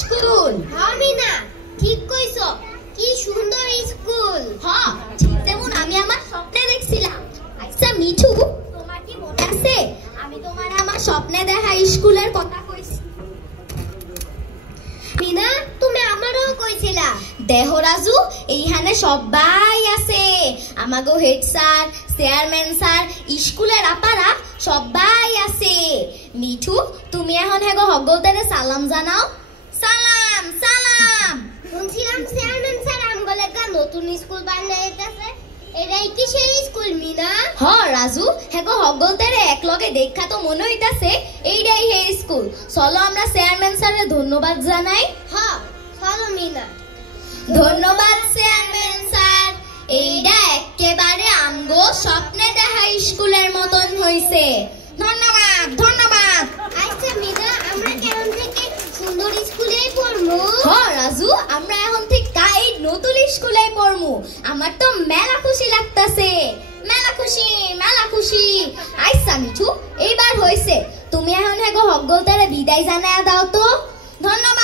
School. আমি না ঠিক কইছো, কি সুন্দর স্কুল। হ্যাঁ, ঠিক যেমন আমি আমার স্বপ্নে দেখছিলাম। আচ্ছা মিঠু, তোমার কি মনে আছে আমি তোমার আমার স্বপ্নে দেখা স্কুলের কথা কইছি? মিনা, তুমি আমারও কইছিলা। দেহ রাজু, এইখানে সবাই আছে, আমাগো হেড স্যার, চেয়ারম্যান স্যার, স্কুলের আপারা সবাই আছে। মিঠু, তুমি এখন হেগো হগলতারে সালাম জানাও। সালাম সালাম। শুনছিলাম চেয়ারম্যান স্যার আমগলে একটা নতুন স্কুল বানাইতেছে, এটাই কি সেই স্কুল মিনা? হ রাজু, হেগো হগলতারে একলগে দেখা তো মনে হইতাছে এইটাই হে স্কুল। চলো আমরা চেয়ারম্যান স্যারের ধন্যবাদ জানাই। হ্যাঁ চলো মিনা। ধন্যবাদ চেয়ারম্যান স্যার, এইটা একেবারে আমগো স্বপ্নে দেখা স্কুলের মতন হইছে। ধন্যবাদ ধন্যবাদ। আচ্ছা মিনা, আমরা কেমন থেকে সুন্দর স্কুলেই পড়বো? হ রাজু, আমরা এখন থেকে এই নতুন স্কুলে পড়মু। আমার তো মেলা খুশি লাগতাছে, মেলা খুশি মেলা খুশি। আচ্ছা মিঠু, এইবার হইছে, তুমি এখন হেগো হগলতারে বিদায় জানায়া দাও তো। ধন্যবাদ।